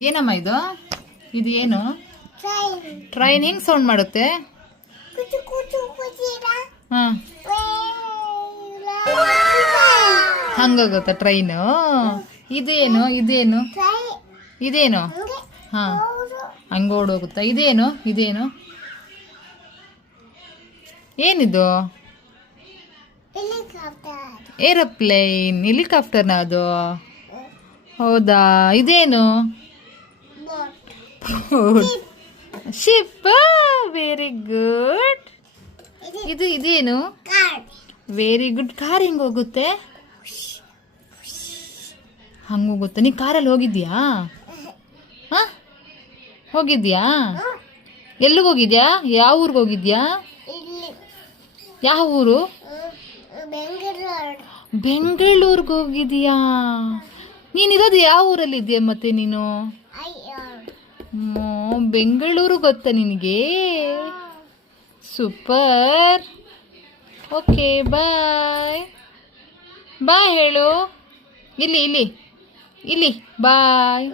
ಏನಮ್ಮ ಇದು ಇದು ಏನು ಟ್ರೈನ್ ಹೆಂಗ್ ಸೌಂಡ್ ಮಾಡುತ್ತೆ ಹಂಗೋಗುತ್ತಾ ಟ್ರೈನು ಇದೇನು ಇದೇನು ಇದೇನು ಹಾ ಹಂಗ ಓಡೋಗುತ್ತಾ ಇದೇನು ಇದೇನು ಏನಿದು ಏರೋಪ್ಲೇನ್ ಹೆಲಿಕಾಪ್ಟರ್ನ ಅದು ಹೌದಾ ಇದೇನು ಶಿಪ್ ವೆರಿ ಗುಡ್ ಇದು ಇದೇನು ವೆರಿ ಗುಡ್ ಕಾರ್ ಹೆಂಗ್ ಹೋಗುತ್ತೆ ಹಂಗ ಹೋಗುತ್ತೆ ನೀ ಕಾರಲ್ಲಿ ಹೋಗಿದ್ಯಾ ಹಾ ಹೋಗಿದ್ಯಾ ಎಲ್ಲಿಗೆ ಹೋಗಿದ್ಯಾ ಯಾವ ಊರಿಗೆ ಹೋಗಿದ್ಯಾ ಯಾವ ಊರು ಬೆಂಗಳೂರಿಗೆ ಹೋಗಿದ್ಯಾ ನೀನಿರೋದು ಯಾವ ಊರಲ್ಲಿ ಇದೆಯಾ ಮತ್ತೆ ನೀನು ಬೆಂಗಳೂರು ಗೊತ್ತಾ ನಿನಗೆ ಸೂಪರ್ ಓಕೆ ಬಾಯ್ ಬಾಯ್ ಹೇಳು ಇಲ್ಲಿ ಇಲ್ಲಿ ಇಲ್ಲಿ ಬಾಯ್